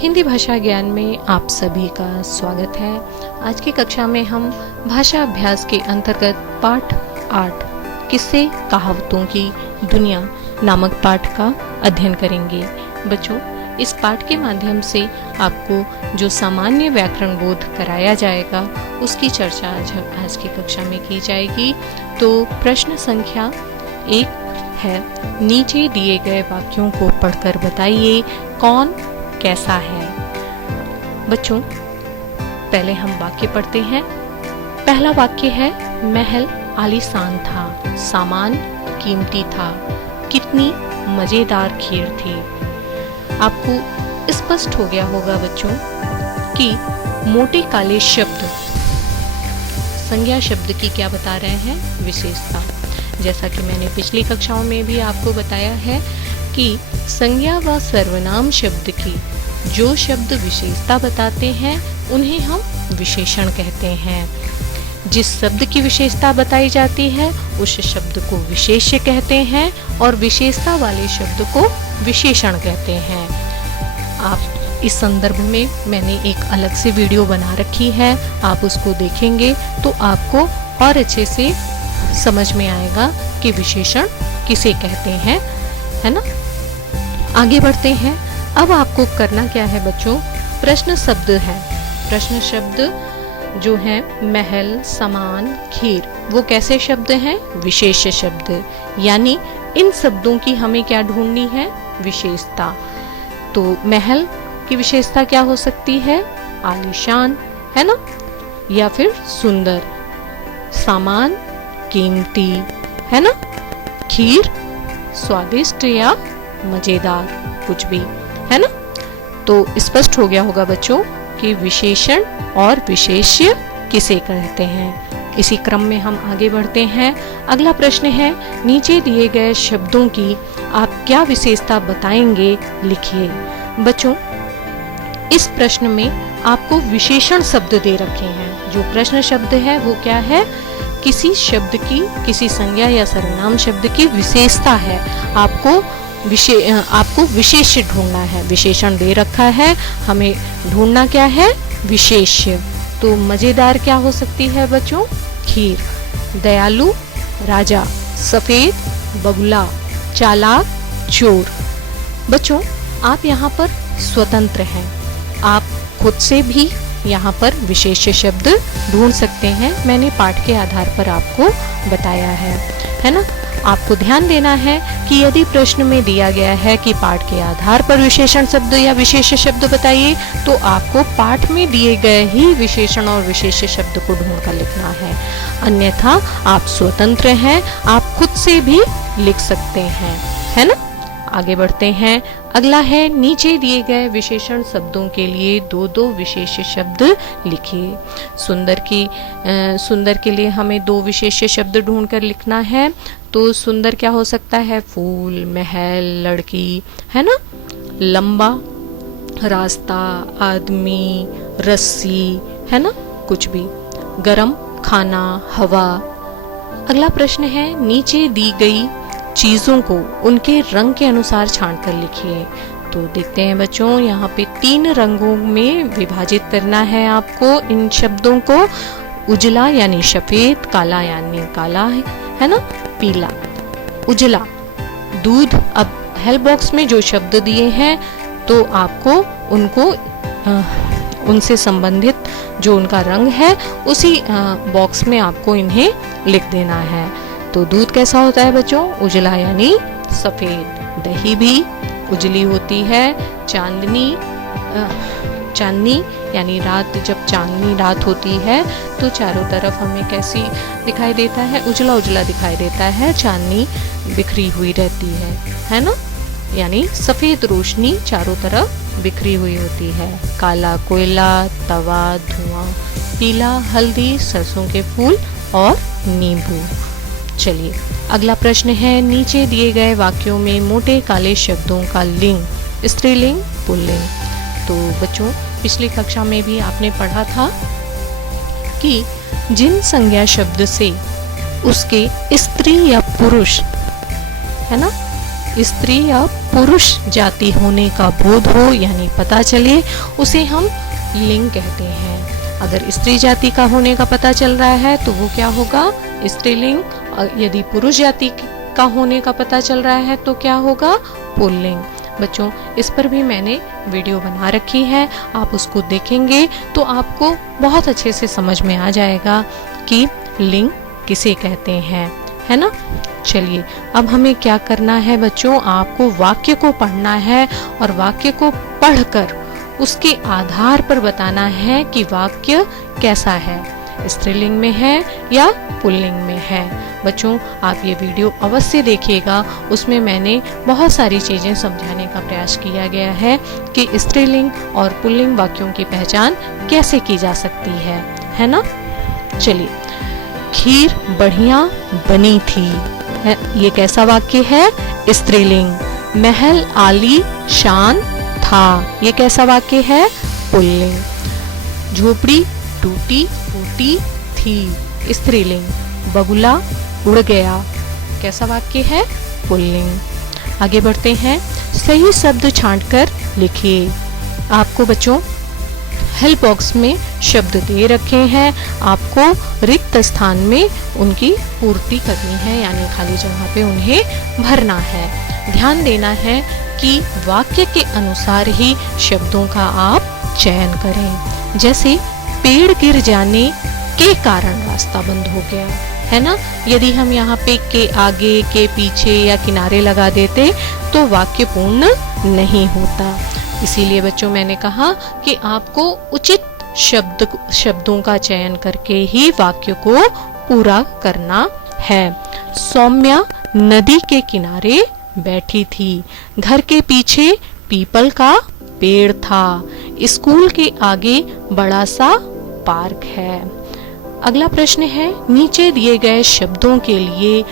हिंदी भाषा ज्ञान में आप सभी का स्वागत है। आज की कक्षा में हम भाषा अभ्यास के अंतर्गत पाठ 8 किस्से कहावतों की दुनिया नामक पाठ का अध्ययन करेंगे। बच्चों, इस पाठ के माध्यम से आपको जो सामान्य व्याकरण बोध कराया जाएगा उसकी चर्चा आज की कक्षा में की जाएगी। तो प्रश्न संख्या 1 है, नीचे दिए गए वाक्यों को पढ़कर बताइए कौन कैसा है। बच्चों, पहले हम वाक्य पढ़ते हैं। पहला वाक्य है, महल आलीशान था, सामान कीमती था, कितनी मजेदार खीर थी। आपको स्पष्ट हो गया होगा बच्चों कि मोटे काले शब्द संज्ञा शब्द की क्या बता रहे हैं, विशेषता। जैसा कि मैंने पिछली कक्षाओं में भी आपको बताया है कि संज्ञा व सर्वनाम शब्द की जो शब्द विशेषता बताते हैं उन्हें हम विशेषण कहते हैं। जिस शब्द की विशेषता बताई जाती है उस शब्द को विशेष्य कहते हैं और विशेषता वाले शब्द को विशेषण कहते हैं। आप इस संदर्भ में मैंने एक अलग से वीडियो बना रखी है, आप उसको देखेंगे तो आपको और अच्छे से समझ में आएगा कि विशेषण किसे कहते हैं, है ना। आगे बढ़ते हैं। अब आपको करना क्या है बच्चों, प्रश्न शब्द है। प्रश्न शब्द जो है महल, सामान, खीर, वो कैसे शब्द हैं, विशेष शब्द। यानी इन शब्दों की हमें क्या ढूंढनी है, विशेषता। तो महल की विशेषता क्या हो सकती है, आलीशान, है ना, या फिर सुंदर। सामान कीमती, है ना। खीर स्वादिष्ट या मजेदार, कुछ भी, है ना। तो स्पष्ट हो गया होगा बच्चों कि विशेषण और विशेष्य किसे कहते हैं। इसी क्रम में हम आगे बढ़ते हैं। अगला प्रश्न है, नीचे दिए गए शब्दों की आप क्या विशेषता बताएंगे, लिखिए। बच्चों, इस प्रश्न में आपको विशेषण शब्द दे रखे हैं। जो प्रश्न शब्द है वो क्या है, किसी शब्द की, किसी संज्ञा या सर्वनाम शब्द की विशेषता है। आपको विशेष्य ढूंढना है। विशेषण दे रखा है, हमें ढूंढना क्या है, विशेष्य। तो मजेदार क्या हो सकती है बच्चों, खीर। दयालु राजा, सफेद बगुला, चालाक चोर। बच्चों, आप यहाँ पर स्वतंत्र हैं, आप खुद से भी यहाँ पर विशेष शब्द ढूंढ सकते हैं। मैंने पाठ के आधार पर आपको बताया है ना। आपको ध्यान देना है कि यदि प्रश्न में दिया गया है कि पाठ के आधार पर विशेषण शब्द या विशेष शब्द बताइए, तो आपको पाठ में दिए गए ही विशेषण और विशेष शब्द को ढूंढकर लिखना है। अन्यथा आप स्वतंत्र हैं, आप खुद से भी लिख सकते हैं, है ना। आगे बढ़ते हैं। अगला है, नीचे दिए गए विशेषण शब्दों के लिए 2-2 विशेष शब्द लिखिए। सुंदर के लिए हमें 2 विशेष शब्द ढूंढकर लिखना है। तो सुंदर क्या हो सकता है, फूल, महल, लड़की, है ना। लंबा, रास्ता, आदमी, रस्सी, है ना, कुछ भी। गरम, खाना, हवा। अगला प्रश्न है, नीचे दी गई चीजों को उनके रंग के अनुसार छांट कर लिखिए। तो देखते हैं बच्चों, यहाँ पे 3 रंगों में विभाजित करना है आपको इन शब्दों को। उजला यानी सफेद, काला यानी काला, है ना, पीला। उजला, दूध। अब हेल्प बॉक्स में जो शब्द दिए हैं तो आपको उनको उनसे संबंधित जो उनका रंग है उसी बॉक्स में आपको इन्हें लिख देना है। तो दूध कैसा होता है बच्चों, उजला यानी सफेद। दही भी उजली होती है। चांदनी यानी रात, जब चांदनी रात होती है तो चारों तरफ हमें कैसी दिखाई देता है, उजला उजला दिखाई देता है, चांदनी बिखरी हुई रहती है ना। यानी सफेद रोशनी चारों तरफ बिखरी हुई होती है। काला कोयला, तवा, धुआं। पीला हल्दी, सरसों के फूल और नींबू। चलिए, अगला प्रश्न है, नीचे दिए गए वाक्यों में मोटे काले शब्दों का लिंग, स्त्रीलिंग, पुल्लिंग। तो बच्चों, पिछली कक्षा में भी आपने पढ़ा था कि जिन संज्ञा शब्द से उसके स्त्री या पुरुष, है ना, स्त्री या पुरुष जाति होने का बोध हो यानी पता चले, उसे हम लिंग कहते हैं। अगर स्त्री जाति का होने का पता चल रहा है तो वो क्या होगा, स्त्रीलिंग। और यदि पुरुष जाति का होने का पता चल रहा है तो क्या होगा, पुल्लिंग। बच्चों, इस पर भी मैंने वीडियो बना रखी है, आप उसको देखेंगे तो आपको बहुत अच्छे से समझ में आ जाएगा कि लिंग किसे कहते हैं, है ना। चलिए, अब हमें क्या करना है बच्चों, आपको वाक्य को पढ़ना है और वाक्य को पढ़कर उसके आधार पर बताना है कि वाक्य कैसा है, स्त्रीलिंग में है या पुल्लिंग में है। बच्चों, आप ये वीडियो अवश्य देखिएगा, उसमें मैंने बहुत सारी चीजें समझाने का प्रयास किया गया है कि स्त्रीलिंग और पुल्लिंग वाक्यों की पहचान कैसे की जा सकती है ना। चलिए, खीर बढ़िया बनी थी, ये कैसा वाक्य है, स्त्रीलिंग। महल आली शान था, ये कैसा वाक्य है, पुल्लिंग। झोपड़ी टूटी फूटी थी, स्त्रीलिंग। बगुला उड़ गया, कैसा वाक्य है, पुल्लिंग। आगे बढ़ते हैं, सही शब्द छांटकर लिखिए। आपको बच्चों हेल्प बॉक्स में शब्द दे रखे हैं, आपको रिक्त स्थान में उनकी पूर्ति करनी है, यानी खाली जगह पे उन्हें भरना है। ध्यान देना है कि वाक्य के अनुसार ही शब्दों का आप चयन करें। जैसे पेड़ गिर जाने के कारण रास्ता बंद हो गया, है ना। यदि हम यहाँ पे के आगे, के पीछे या किनारे लगा देते तो वाक्य पूर्ण नहीं होता। इसीलिए बच्चों मैंने कहा कि आपको उचित शब्दों का चयन करके ही वाक्य को पूरा करना है। सौम्या नदी के किनारे बैठी थी, घर के पीछे पीपल का पेड़ था, स्कूल के आगे बड़ा सा पार्क है। अगला प्रश्न है, नीचे दिए गए शब्दों के लिए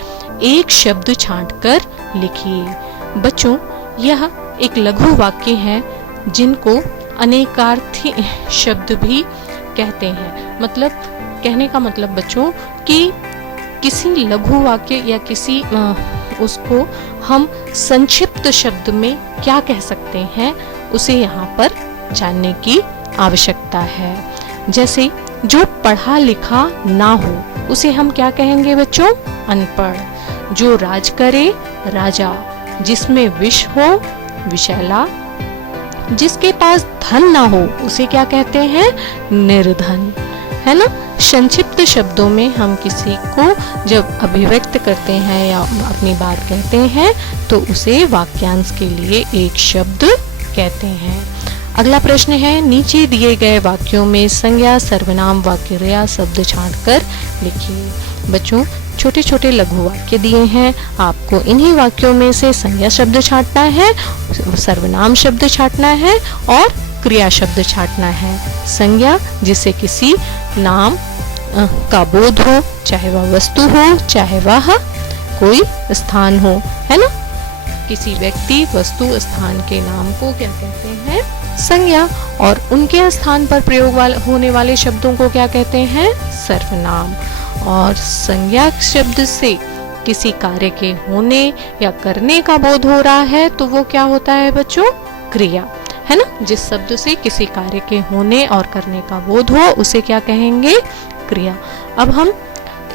एक शब्द छांटकर लिखिए। बच्चों, यह एक लघु वाक्य है जिनको अनेकार्थी शब्द भी कहते हैं। मतलब कहने का मतलब बच्चों कि किसी लघु वाक्य या किसी उसको हम संक्षिप्त शब्द में क्या कह सकते हैं, उसे यहाँ पर जानने की आवश्यकता है। जैसे जो पढ़ा लिखा ना हो उसे हम क्या कहेंगे बच्चों, अनपढ़। जो राज करे राजा, जिसमें विष हो विषैला, जिसके पास धन ना हो उसे क्या कहते हैं, निर्धन, है ना। संक्षिप्त शब्दों में हम किसी को जब अभिव्यक्त करते हैं या अपनी बात कहते हैं तो उसे वाक्यांश के लिए एक शब्द कहते हैं। अगला प्रश्न है, नीचे दिए गए वाक्यों में संज्ञा सर्वनाम व क्रिया शब्द छांटकर लिखिए। बच्चों, छोटे छोटे लघु वाक्य दिए हैं, आपको इन्हीं वाक्यों में से संज्ञा शब्द छांटना है, सर्वनाम शब्द छांटना है और क्रिया शब्द छांटना है। संज्ञा जिसे किसी नाम का बोध हो, चाहे वह वस्तु हो चाहे वह कोई स्थान हो, है ना। किसी व्यक्ति वस्तु स्थान के नाम को क्या कहते हैं, संज्ञा। और उनके स्थान पर प्रयोग होने वाले शब्दों को क्या कहते हैं, सर्वनाम। और संज्ञा शब्द से किसी कार्य के होने या करने का बोध हो रहा है तो वो क्या होता है बच्चों, क्रिया, है ना। जिस शब्द से किसी कार्य के होने और करने का बोध हो उसे क्या कहेंगे, क्रिया। अब हम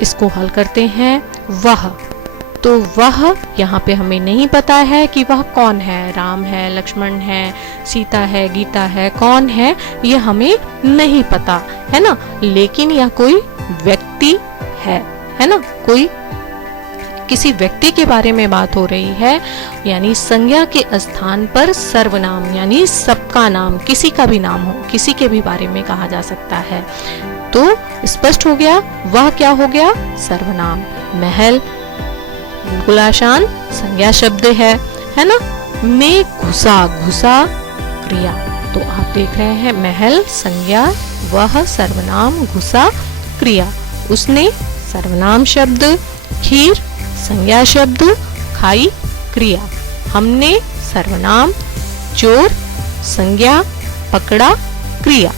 इसको हल करते हैं। वह, तो वह यहाँ पे हमें नहीं पता है कि वह कौन है, राम है, लक्ष्मण है, सीता है, गीता है, कौन है यह हमें नहीं पता, है ना। लेकिन यह कोई व्यक्ति है ना, कोई किसी व्यक्ति के बारे में बात हो रही है, यानी संज्ञा के स्थान पर सर्वनाम यानी सबका नाम, किसी का भी नाम हो, किसी के भी बारे में कहा जा सकता है। तो स्पष्ट हो गया, वह क्या हो गया, सर्वनाम। महल बिल्कुल आसान संज्ञा शब्द है ना। में घुसा, घुसा क्रिया। तो आप देख रहे हैं, महल संज्ञा, वह सर्वनाम, घुसा क्रिया। उसने सर्वनाम शब्द, खीर संज्ञा शब्द, खाई क्रिया। हमने सर्वनाम, चोर संज्ञा, पकड़ा क्रिया।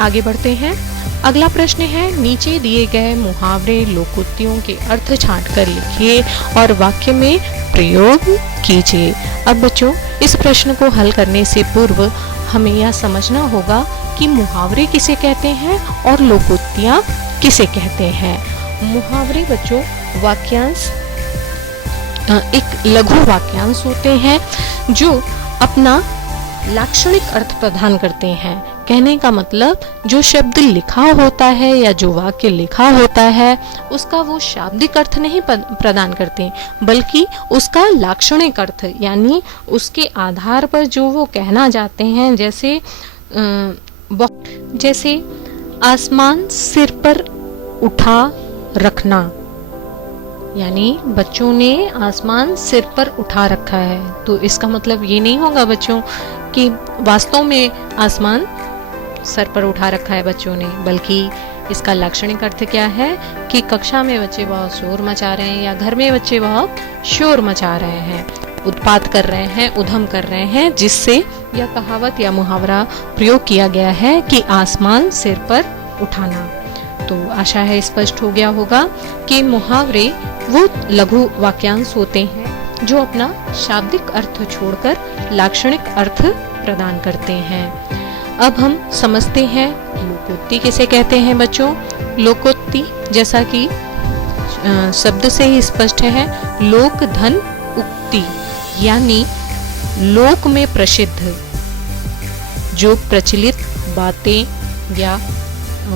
आगे बढ़ते हैं। अगला प्रश्न है, नीचे दिए गए मुहावरे लोकोक्तियों के अर्थ छांटकर लिखिए और वाक्य में प्रयोग कीजिए। अब बच्चों, इस प्रश्न को हल करने से पूर्व हमें यह समझना होगा कि मुहावरे किसे कहते हैं और लोकोक्तियाँ किसे कहते हैं। मुहावरे बच्चों वाक्यांश, एक लघु वाक्यांश होते हैं जो अपना लाक्षणिक अर्थ प्रदान करते हैं। कहने का मतलब जो शब्द लिखा होता है या जो वाक्य लिखा होता है उसका वो शाब्दिक अर्थ नहीं प्रदान करते, बल्कि उसका लाक्षणिक अर्थ यानी उसके आधार पर जो वो कहना चाहते हैं। जैसे आसमान सिर पर उठा रखना, यानी बच्चों ने आसमान सिर पर उठा रखा है। तो इसका मतलब ये नहीं होगा बच्चों कि वास्तव में आसमान सर पर उठा रखा है बच्चों ने, बल्कि इसका लाक्षणिक अर्थ क्या है कि कक्षा में बच्चे बहुत शोर मचा रहे हैं या घर में बच्चे बहुत शोर मचा रहे हैं, उत्पात कर रहे हैं, उधम कर रहे हैं, जिससे यह कहावत या मुहावरा प्रयोग किया गया है कि आसमान सिर पर उठाना। तो आशा है स्पष्ट हो गया होगा कि मुहावरे वो लघु वाक्यांश होते हैं जो अपना शाब्दिक अर्थ छोड़कर लाक्षणिक अर्थ प्रदान करते हैं। अब हम समझते हैं लोकोक्ति किसे कहते हैं बच्चों। लोकोक्ति जैसा कि शब्द से ही स्पष्ट है, लोक धन उक्ति, यानी लोक में प्रसिद्ध जो प्रचलित बातें या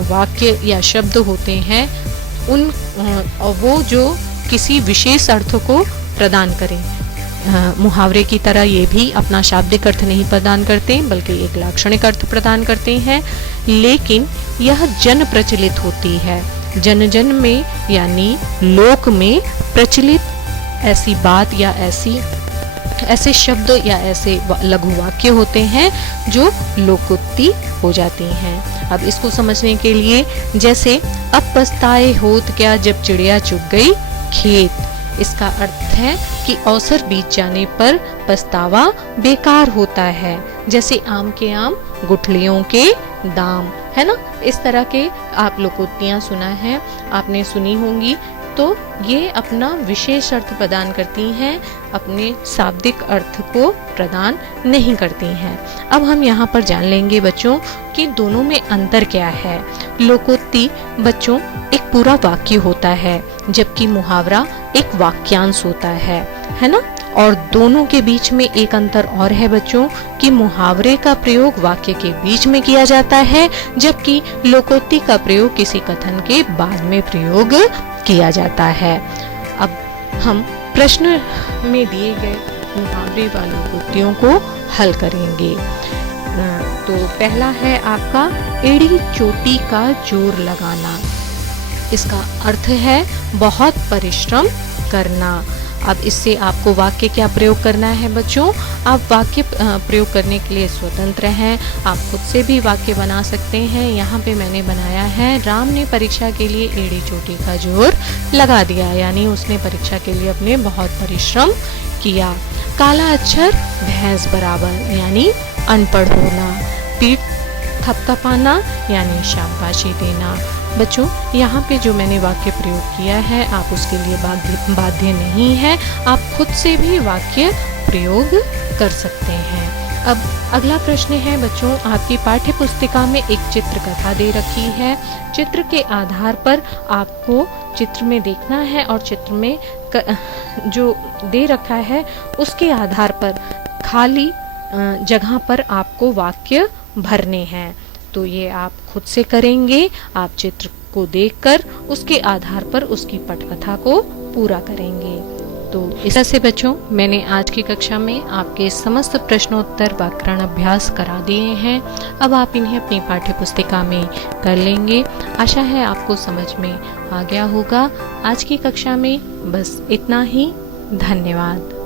वाक्य या शब्द होते हैं उन वो जो किसी विशेष अर्थ को प्रदान करें। मुहावरे की तरह ये भी अपना शाब्दिक अर्थ नहीं प्रदान करते, बल्कि एक लाक्षणिक अर्थ प्रदान करते हैं, लेकिन यह जन प्रचलित होती है। जन जन में यानी लोक में प्रचलित ऐसी बात या ऐसे शब्द या ऐसे लघु वाक्य होते हैं जो लोकोक्ति हो जाती हैं। अब इसको समझने के लिए जैसे अब पछताए होत क्या जब चिड़िया चुग गई खेत, इसका अर्थ है कि अवसर बीत जाने पर पछतावा बेकार होता है। जैसे आम के आम गुठलियों के दाम, है ना। इस तरह के आप लोकोक्तियाँ सुना है, आपने सुनी होंगी। तो ये अपना विशेष अर्थ प्रदान करती हैं, अपने शाब्दिक अर्थ को प्रदान नहीं करती हैं। अब हम यहाँ पर जान लेंगे बच्चों कि दोनों में अंतर क्या है। लोकोक्ति बच्चों एक पूरा वाक्य होता है, जबकि मुहावरा एक वाक्यांश होता है ना। और दोनों के बीच में एक अंतर और है बच्चों कि मुहावरे का प्रयोग वाक्य के बीच में किया जाता है, जबकि लोकोक्ति का प्रयोग किसी कथन के बाद में प्रयोग किया जाता है। अब हम प्रश्न में दिए गए मुहावरे व लोकोक्तियों को हल करेंगे। तो पहला है आपका एड़ी चोटी का जोर लगाना। इसका अर्थ है बहुत परिश्रम करना। अब इससे आपको वाक्य क्या प्रयोग करना है बच्चों। आप वाक्य प्रयोग करने के लिए स्वतंत्र हैं, आप खुद से भी वाक्य बना सकते हैं। यहाँ पे मैंने बनाया है, राम ने परीक्षा के लिए एड़ी चोटी का जोर लगा दिया, यानी उसने परीक्षा के लिए अपने बहुत परिश्रम किया। काला अक्षर भैंस बराबर, यानी अनपढ़ होना। पीठ थपथपाना, यानी शाबाशी देना। बच्चों यहाँ पे जो मैंने वाक्य प्रयोग किया है आप उसके लिए बाध्य नहीं है, आप खुद से भी वाक्य प्रयोग कर सकते हैं। अब अगला प्रश्न है बच्चों, आपकी पाठ्य पुस्तिका में एक चित्र कथा दे रखी है। चित्र के आधार पर आपको चित्र में देखना है और चित्र में जो दे रखा है उसके आधार पर खाली जगह पर आपको वाक्य भरने हैं। तो ये आप खुद से करेंगे, आप चित्र को देखकर उसके आधार पर उसकी पटकथा को पूरा करेंगे। तो इस तरह से बच्चों मैंने आज की कक्षा में आपके समस्त प्रश्नोत्तर व्याकरण अभ्यास करा दिए हैं। अब आप इन्हें अपनी पाठ्य पुस्तिका में कर लेंगे। आशा है आपको समझ में आ गया होगा। आज की कक्षा में बस इतना ही। धन्यवाद।